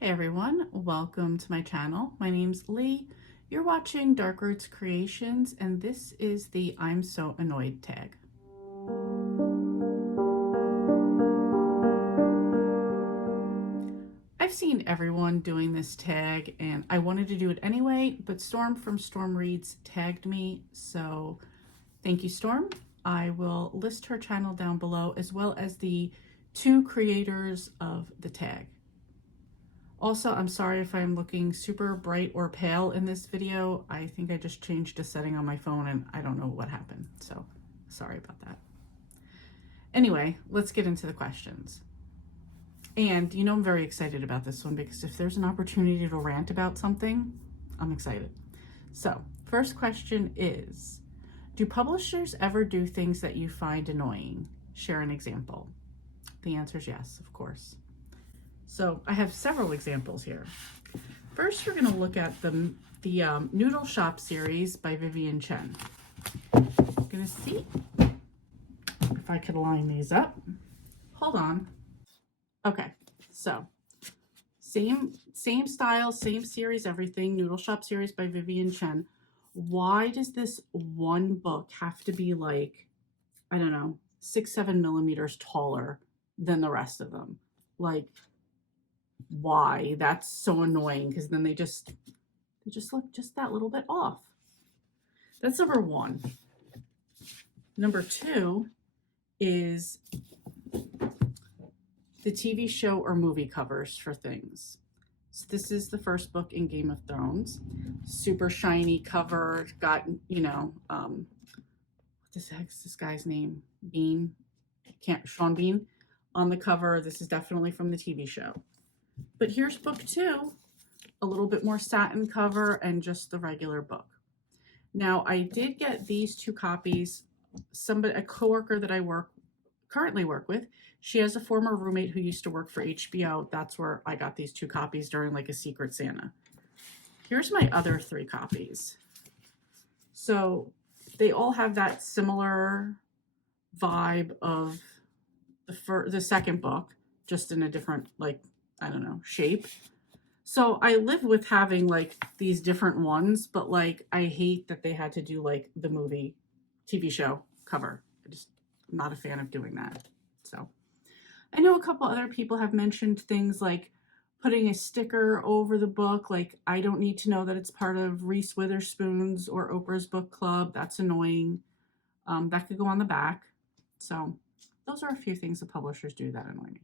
Hey everyone, welcome to my channel. My name's Lee. You're watching Dark Roots Creations, and this is the I'm So Annoyed tag. I've seen everyone doing this tag, and I wanted to do it anyway, but Storm from Storm Reads tagged me, so thank you, Storm. I will list her channel down below, as well as the two creators of the tag. Also, I'm sorry if I'm looking super bright or pale in this video. I think I just changed a setting on my phone and I don't know what happened. So sorry about that. Anyway, let's get into the questions. And you know, I'm very excited about this one because if there's an opportunity to rant about something, I'm excited. So first question is, do publishers ever do things that you find annoying? Share an example. The answer is yes, of course. So I have several examples here. First, we're going to look at the Noodle Shop series by Vivian Chen. I'm going to see if I could line these up. Hold on. Okay, so same style, same series, everything. Noodle Shop series by Vivian Chen. Why does this one book have to be like, I don't know, 6-7 millimeters taller than the rest of them? Like, why? That's so annoying, because then they just look just that little bit off. That's number one. Number two is the TV show or movie covers for things. So this is the first book in Game of Thrones. Super shiny cover, got, you know, what the heck's this guy's name? Bean? Sean Bean on the cover. This is definitely from the TV show. But here's book two, a little bit more satin cover and just the regular book. Now, I did get these two copies. A coworker that I currently work with, she has a former roommate who used to work for HBO. That's where I got these two copies during like a Secret Santa. Here's my other three copies. So they all have that similar vibe of the second book, just in a different, like, I don't know, shape. So I live with having like these different ones, but like I hate that they had to do like the movie TV show cover. I'm not a fan of doing that. So I know a couple other people have mentioned things like putting a sticker over the book. Like, I don't need to know that it's part of Reese Witherspoon's or Oprah's book club. That's annoying. That could go on the back. So those are a few things the publishers do that annoy me.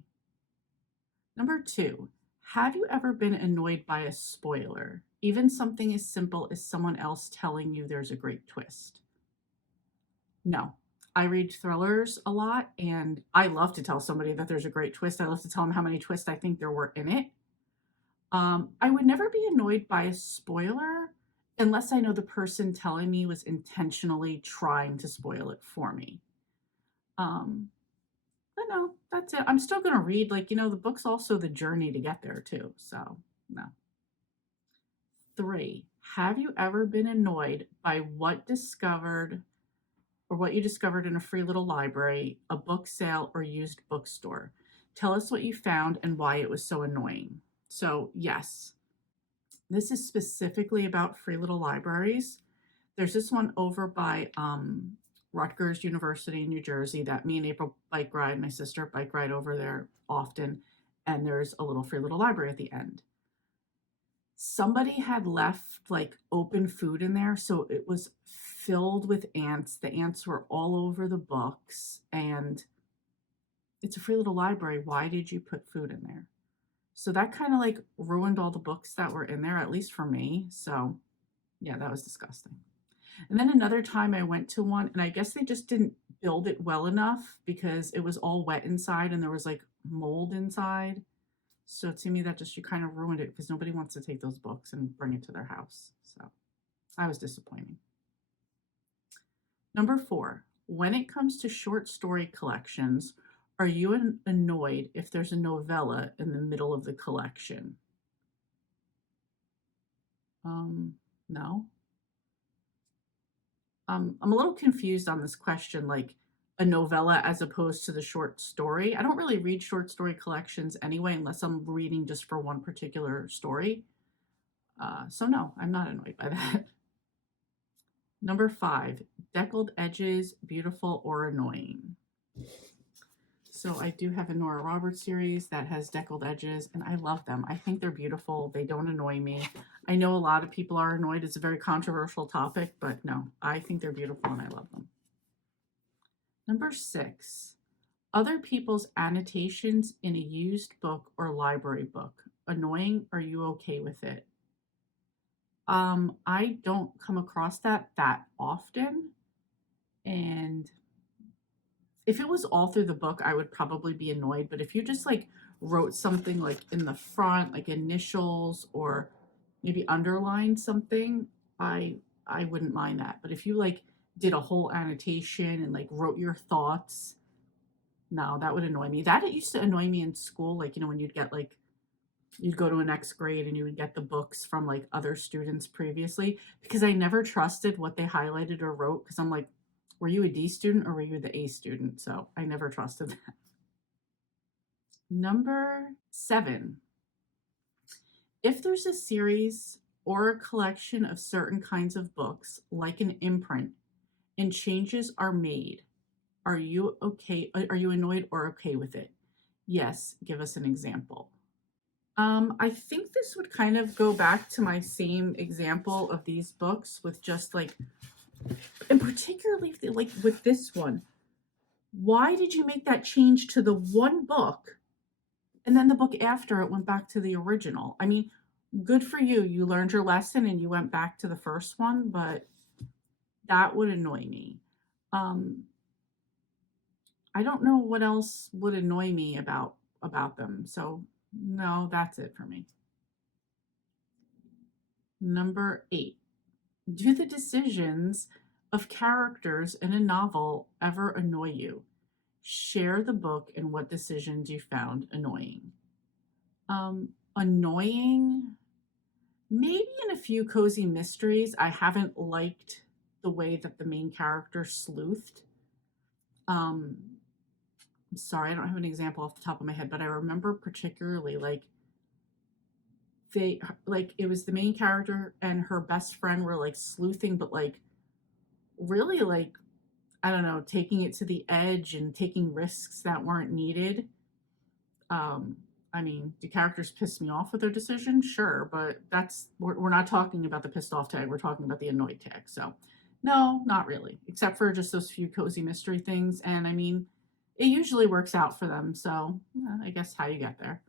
Number two, have you ever been annoyed by a spoiler? Even something as simple as someone else telling you there's a great twist. No. I read thrillers a lot, and I love to tell somebody that there's a great twist. I love to tell them how many twists I think there were in it. I would never be annoyed by a spoiler unless I know the person telling me was intentionally trying to spoil it for me. But no, that's it. I'm still going to read. Like, you know, the book's also the journey to get there too. So, no. Three, have you ever been annoyed by what you discovered in a free little library, a book sale, or used bookstore? Tell us what you found and why it was so annoying. So, yes, this is specifically about free little libraries. There's this one over by Rutgers University in New Jersey that me and April bike ride, my sister bike ride over there often, and there's a little free little library at the end. Somebody had left like open food in there, so it was filled with ants. The ants were all over the books, and it's a free little library. Why did you put food in there? So that kind of like ruined all the books that were in there, at least for me. So yeah, that was disgusting. And then another time I went to one, and I guess they just didn't build it well enough because it was all wet inside and there was like mold inside. So to me, that just, you kind of ruined it because nobody wants to take those books and bring it to their house. So I was disappointing. Number four, when it comes to short story collections, are you annoyed if there's a novella in the middle of the collection? No. I'm a little confused on this question. Like, a novella as opposed to the short story. I don't really read short story collections anyway, unless I'm reading just for one particular story. So no, I'm not annoyed by that. Number 5, deckled edges, beautiful or annoying. So I do have a Nora Roberts series that has deckled edges, and I love them. I think they're beautiful. They don't annoy me. I know a lot of people are annoyed. It's a very controversial topic, but no, I think they're beautiful and I love them. Number 6, other people's annotations in a used book or library book. Annoying, are you okay with it? I don't come across that often, and if it was all through the book, I would probably be annoyed, but if you just like wrote something like in the front, like initials or maybe underlined something, I wouldn't mind that. But if you like did a whole annotation and like wrote your thoughts, no, that would annoy me. That it used to annoy me in school, like when you'd get like you'd go to a next grade and you would get the books from like other students previously because I never trusted what they highlighted or wrote because I'm like, were you a D student or were you the A student? So I never trusted that. Number 7, if there's a series or a collection of certain kinds of books, like an imprint, and changes are made, are you okay? Are you annoyed or okay with it? Yes, give us an example. I think this would kind of go back to my same example of these books with just like, and particularly like with this one. Why did you make that change to the one book and then the book after it went back to the original? I mean, good for you. You learned your lesson and you went back to the first one, but that would annoy me. I don't know what else would annoy me about them. So no, that's it for me. Number 8. Do the decisions of characters in a novel ever annoy you? Share the book and what decisions you found annoying. Annoying, maybe in a few cozy mysteries. I haven't liked the way that the main character sleuthed. I'm sorry, I don't have an example off the top of my head, but I remember particularly like it was the main character and her best friend were like sleuthing, but like really like I don't know, taking it to the edge and taking risks that weren't needed. Um, I mean, do characters piss me off with their decisions? Sure, but we're not talking about the pissed off tag. We're talking about the annoyed tag. So, no, not really, except for just those few cozy mystery things. And I mean, it usually works out for them. So, I guess how you get there.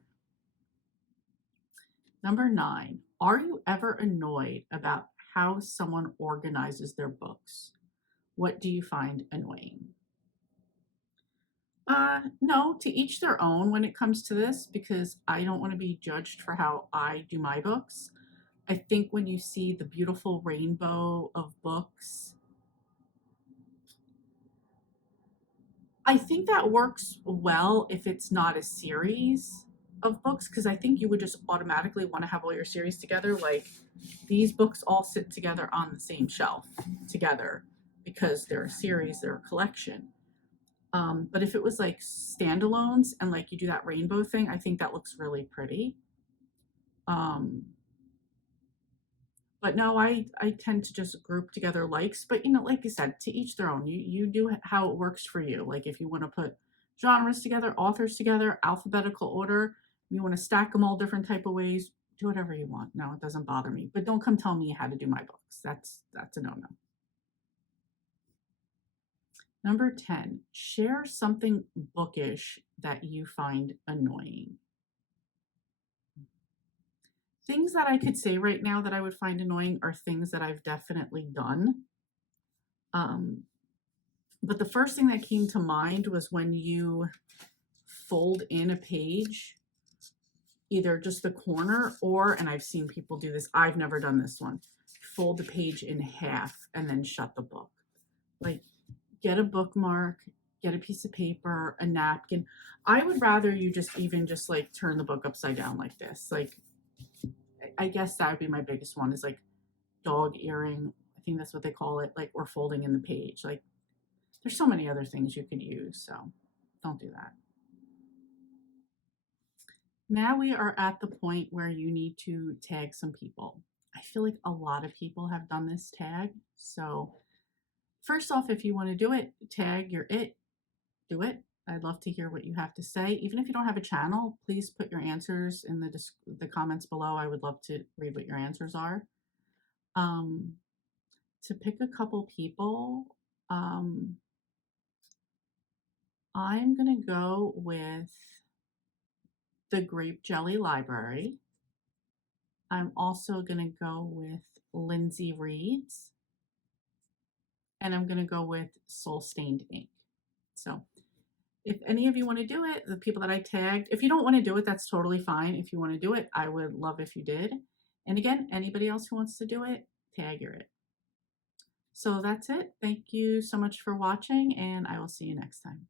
Number 9, are you ever annoyed about how someone organizes their books? What do you find annoying? No, to each their own when it comes to this because I don't want to be judged for how I do my books. I think when you see the beautiful rainbow of books, I think that works well if it's not a series of books because I think you would just automatically want to have all your series together. Like these books all sit together on the same shelf together because they're a series, they're a collection. But if it was like standalones and like you do that rainbow thing, I think that looks really pretty. Um, but no, I tend to just group together likes, but like you said, to each their own. You do how it works for you. Like if you want to put genres together, authors together, alphabetical order, you want to stack them all different type of ways, do whatever you want. No, it doesn't bother me. But don't come tell me how to do my books. That's a no-no. Number 10, share something bookish that you find annoying. Things that I could say right now that I would find annoying are things that I've definitely done. Um, but the first thing that came to mind was when you fold in a page, either just the corner or, and I've seen people do this, I've never done this one, fold the page in half and then shut the book. Like, get a bookmark, get a piece of paper, a napkin. I would rather you just even just like turn the book upside down like this. Like, I guess that would be my biggest one is like dog earring. I think that's what they call it. Like, or folding in the page. Like, There's so many other things you could use, so don't do that. Now we are at the point where you need to tag some people. I feel like a lot of people have done this tag. So first off, if you want to do it, tag your it, do it. I'd love to hear what you have to say. Even if you don't have a channel, please put your answers in the comments below. I would love to read what your answers are. Um, to pick a couple people, um, I'm going to go with the Grape Jelly Library. I'm also going to go with Lindsay Reads, and I'm going to go with Soul Stained Ink. So if any of you want to do it, the people that I tagged, if you don't want to do it, that's totally fine. If you want to do it, I would love if you did. And again, anybody else who wants to do it, tag your it. So that's it. Thank you so much for watching, and I will see you next time.